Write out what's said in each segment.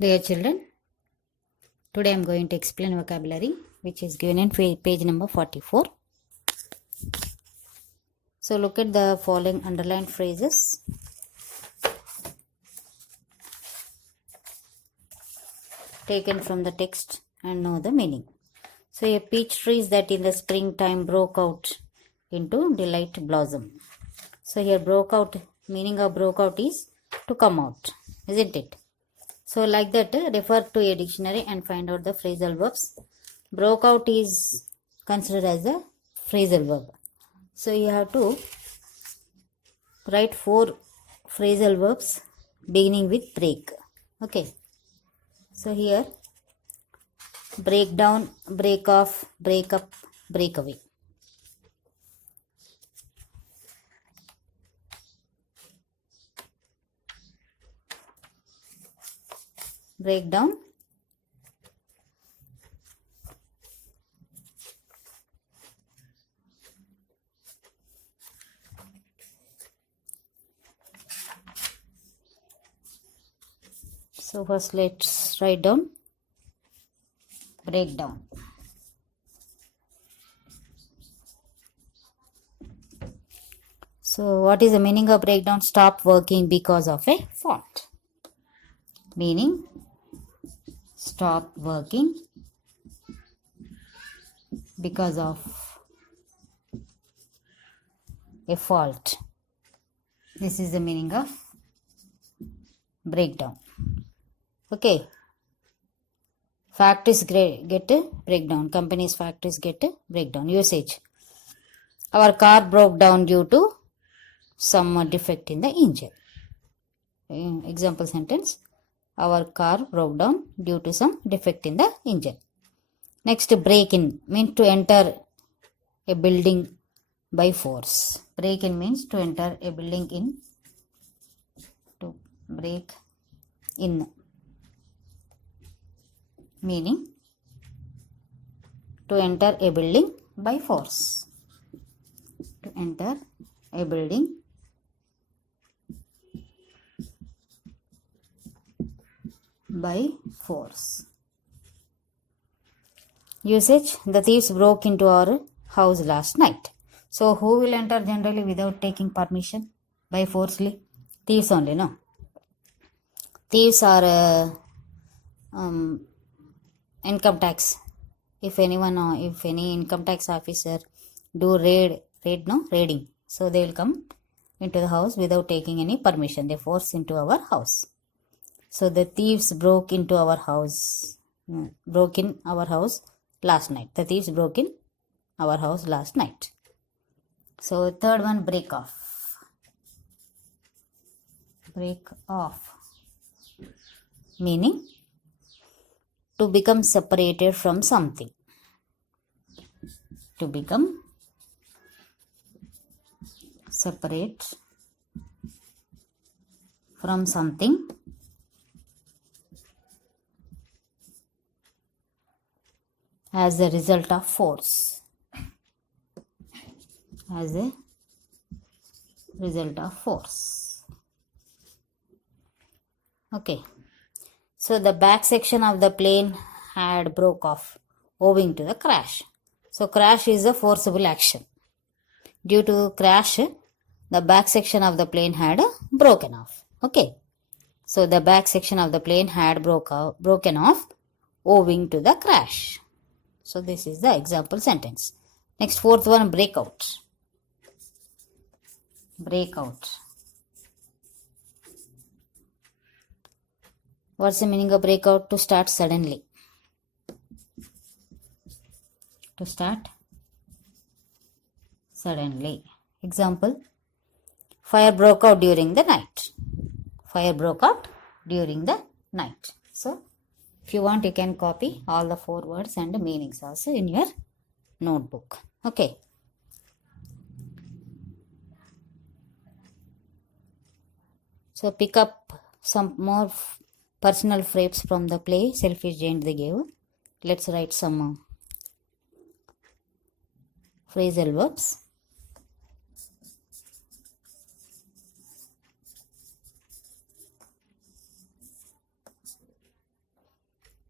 Dear children, today I am going to explain vocabulary which is given in page number 44. So look at the following underlined phrases. Taken from the text and know the meaning. So a peach tree is that in the springtime broke out into delight blossom. So here broke out, meaning of broke out is to come out, isn't it? So like that, refer to a dictionary and find out the phrasal verbs. Broke out is considered as a phrasal verb. So you have to write 4 phrasal verbs beginning with break. Okay. So here, break down, break off, break up, break away. Break down, so first let's write down breakdown. So what is the meaning of breakdown? Stop working because of a fault. Meaning, stop working because of a fault. This is the meaning of breakdown. Okay. Factories get a breakdown. Companies, factories get a breakdown. Usage. Our car broke down due to some defect in the engine. Example sentence. Our car broke down due to some defect in the engine. Next, break in means to enter a building by force. Break in means to enter a building in. To break in. Meaning to enter a building by force. To enter a building by force. Usage. The thieves broke into our house last night. So who will enter generally without taking permission? By forcefully? Thieves only, no? Thieves are income tax. If any income tax officer do raiding. So they will come into the house without taking any permission. They force into our house. So the thieves broke into our house. Broke in our house last night. The thieves broke in our house last night. So third one, break off. Break off. Meaning to become separated from something. To become separate from something as a result of force. As a result of force. Okay. So the back section of the plane had broke off owing to the crash. So crash is a forcible action. Due to crash, the back section of the plane had broken off. Okay. So the back section of the plane had broken off owing to the crash. So this is the example sentence. Next, fourth one, breakout. Breakout. What's the meaning of breakout? To start suddenly. To start suddenly. Example, fire broke out during the night. Fire broke out during the night. So, if you want, you can copy all the 4 words and the meanings also in your notebook. Okay. So, pick up some more personal phrases from the play Selfish Giant they gave. Let's write some phrasal verbs.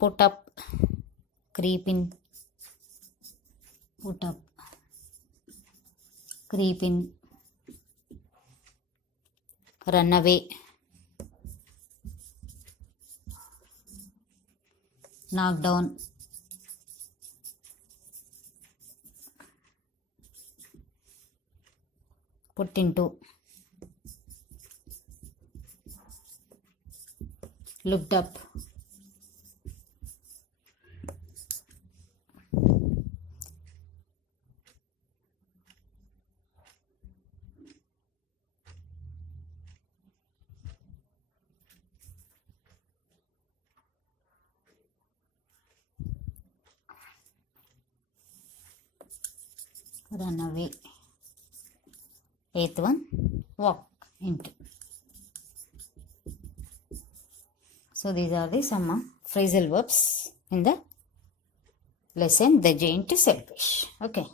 put up, creep in, put up, creep in, run away, knock down, put into, looked up, run away. Eighth one, walk into. So these are the some phrasal verbs in the lesson, the giant shellfish. Okay.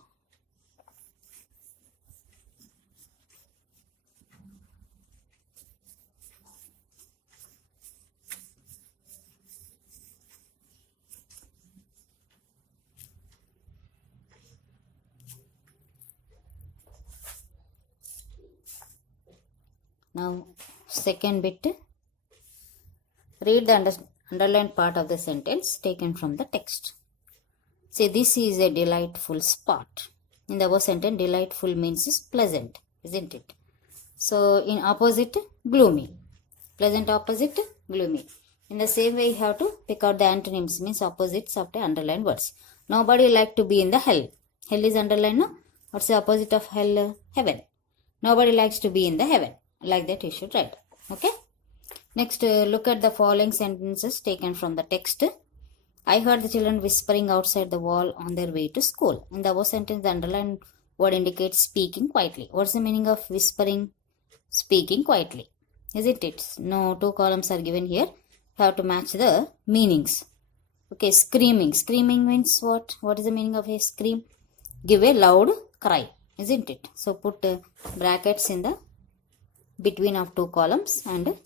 Now second bit, read the underlined part of the sentence taken from the text. Say, this is a delightful spot. In the above sentence, delightful means is pleasant, isn't it? So in opposite, gloomy. Pleasant opposite, gloomy. In the same way, you have to pick out the antonyms, means opposites of the underlined words. Nobody like to be in the hell. Hell is underlined, no? What's the opposite of hell? Heaven. Nobody likes to be in the heaven. Like that you should write. Okay. Next, look at the following sentences taken from the text. I heard the children whispering outside the wall on their way to school. In the above sentence, the underlined word indicates speaking quietly. What's the meaning of whispering? Speaking quietly. Isn't it? No, two columns are given here. You have to match the meanings. Okay, screaming. Screaming means what? What is the meaning of a scream? Give a loud cry. Isn't it? So put brackets in the between of two columns and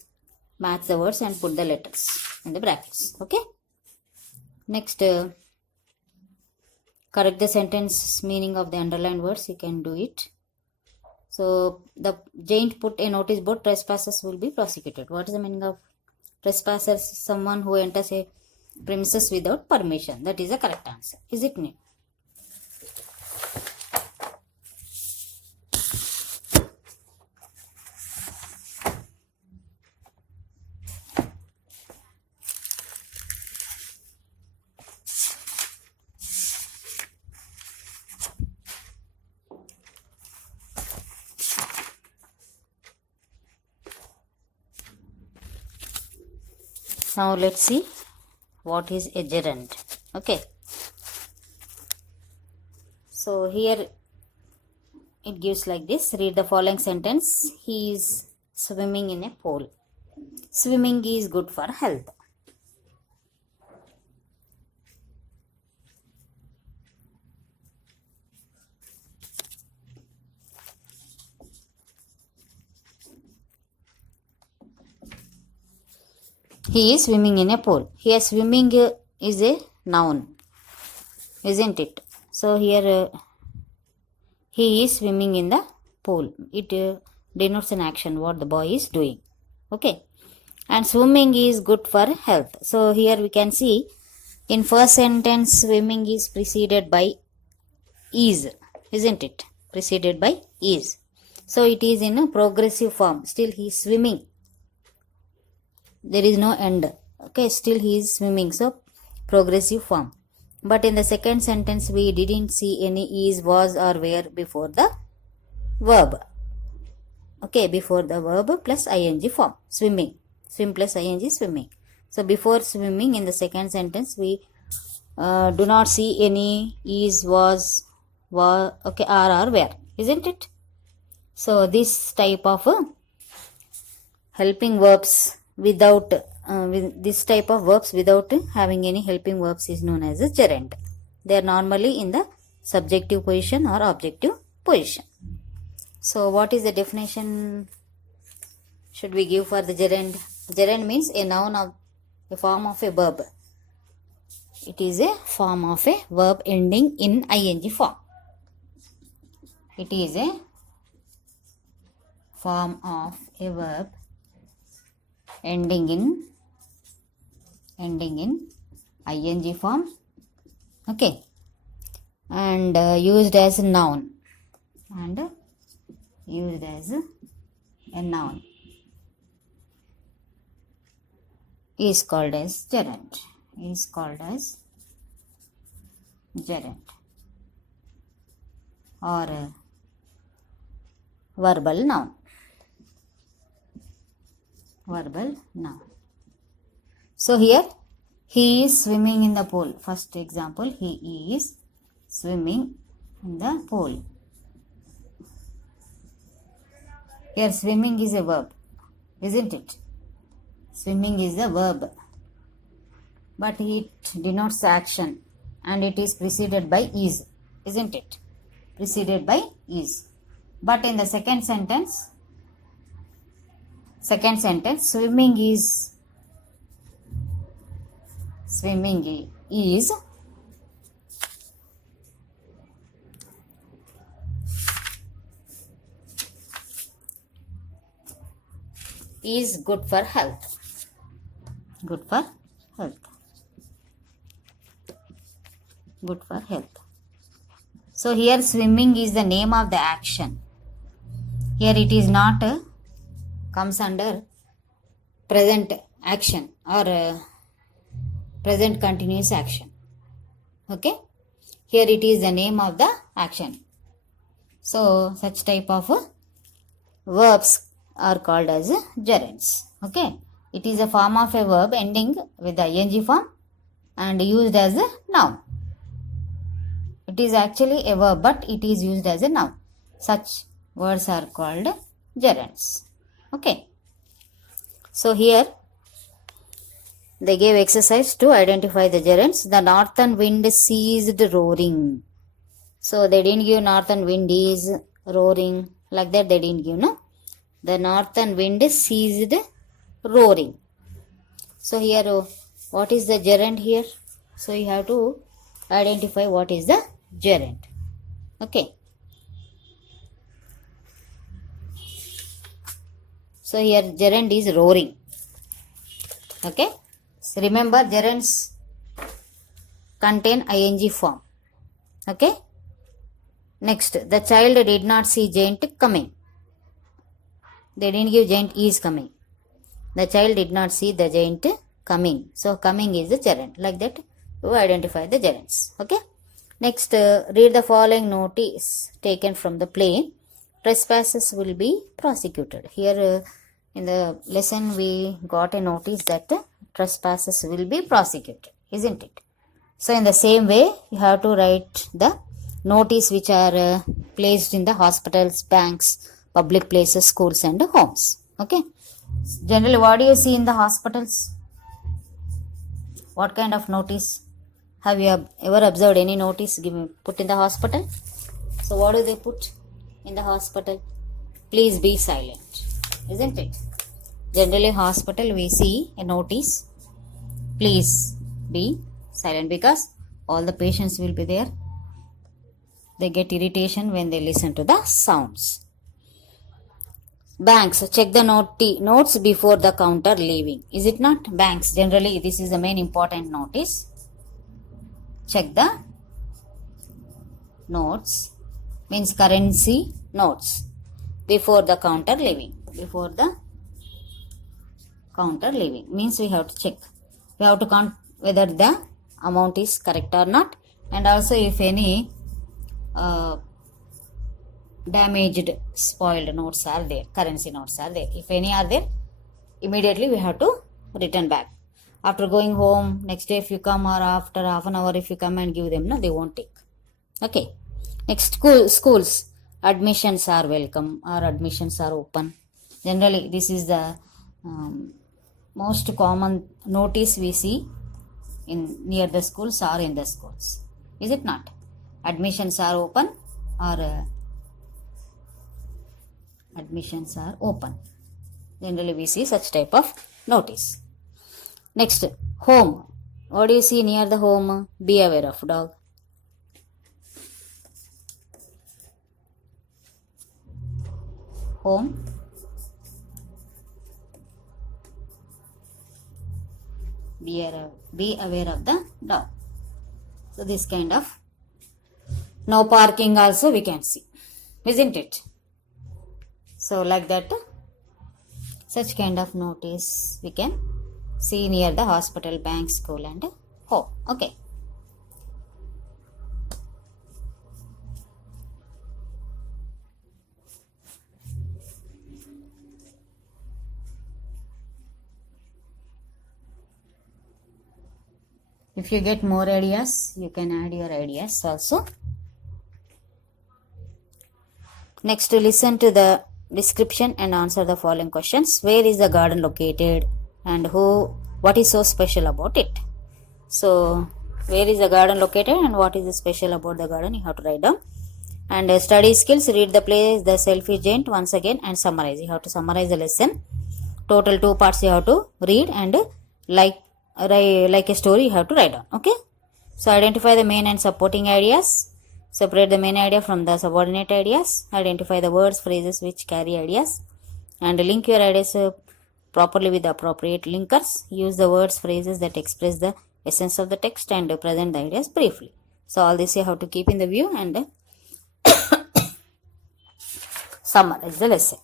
match the words and put the letters in the brackets. Okay. Next, correct the sentence meaning of the underlined words. You can do it. So the giant put a notice board, trespassers will be prosecuted. What is the meaning of trespassers? Someone who enters a premises without permission. That is the correct answer. Is it not? Now let's see what is a gerund. Okay. So here it gives like this. Read the following sentence. He is swimming in a pool. Swimming is good for health. He is swimming in a pool. Here swimming is a noun, isn't it? So here he is swimming in the pool. It denotes an action, what the boy is doing. Okay. And swimming is good for health. So here we can see in first sentence swimming is preceded by is, isn't it? Preceded by is. So it is in a progressive form. Still he is swimming. There is no end. Okay, still he is swimming. So progressive form. But in the second sentence we didn't see any is, was or were before the verb. Okay, before the verb plus ing form. Swimming. Swim plus ing, swimming. So before swimming in the second sentence we do not see any is, was, okay, are or were. Isn't it? So this type of helping verbs without this type of verbs without having any helping verbs is known as a gerund. They are normally in the subjective position or objective position. So what is the definition should we give for the gerund? Gerund means a noun of a form of a verb It is a form of a verb ending in ing form. It is a form of a verb ending in ing form. Okay, and used as a noun. Is called as gerund. Or verbal noun. So here he is swimming in the pool. First example, he is swimming in the pool. Here swimming is a verb, isn't it? Swimming is a verb, but it denotes action and it is preceded by is, isn't it? Preceded by is. But in the second sentence, swimming is good for health. Good for health. So here swimming is the name of the action. Here it is not comes under present action or present continuous action. Okay, here it is the name of the action. So such type of verbs are called as gerunds. Okay, it is a form of a verb ending with the ing form and used as a noun. It is actually a verb, but it is used as a noun. Such words are called gerunds. Okay, so here they gave exercise to identify the gerunds. The northern wind ceased roaring. So they didn't give northern wind is roaring, like that they didn't give, no? The northern wind ceased roaring. So here what is the gerund here? So you have to identify what is the gerund. Okay, so here gerund is roaring. Okay, so remember gerunds contain ing form. Okay, next, the child did not see giant coming. They didn't give giant is coming. The child did not see the giant coming. So coming is the gerund. Like that you identify the gerunds. Okay, next, read the following notice taken from the play. Trespassers will be prosecuted. Here in the lesson we got a notice that trespassers will be prosecuted, isn't it? So in the same way you have to write the notice which are placed in the hospitals, banks, public places, schools and homes. Okay, generally what do you see in the hospitals? What kind of notice? Have you ever observed any notice put in the hospital? So what do they put in the hospital? Please be silent, isn't it? Generally hospital we see a notice, please be silent, because all the patients will be there. They get irritation when they listen to the sounds. Banks, check the notes before the counter leaving. Is it not? Banks, generally this is the main important notice. Check the notes, means currency notes, before the counter leaving. Before the counter leaving means we have to check. We have to count whether the amount is correct or not, and also if any damaged, spoiled notes are there, currency notes are there. If any are there, immediately we have to return back. After going home, next day if you come, or after half an hour if you come and give them, no, they won't take. Okay, next, schools, admissions are welcome or admissions are open. Generally this is the most common notice we see in near the schools or in the schools, is it not? Admissions are open or admissions are open. Generally we see such type of notice. Next, home. What do you see near the home? Be aware of dog. Home. Be aware of the dog. So this kind of no parking also we can see, isn't it? So like that, such kind of notice we can see near the hospital, bank, school and home. Okay. If you get more ideas, you can add your ideas also. Next, listen to the description and answer the following questions. Where is the garden located and what is so special about it? So, where is the garden located and what is special about the garden? You have to write down. And study skills, read the play, The Selfish Giant once again and summarize. You have to summarize the lesson. Total 2 parts you have to read and like a story you have to write down. Okay. So, identify the main and supporting ideas. Separate the main idea from the subordinate ideas. Identify the words, phrases which carry ideas. And link your ideas properly with the appropriate linkers. Use the words, phrases that express the essence of the text and present the ideas briefly. So all this you have to keep in the view and summarize the lesson.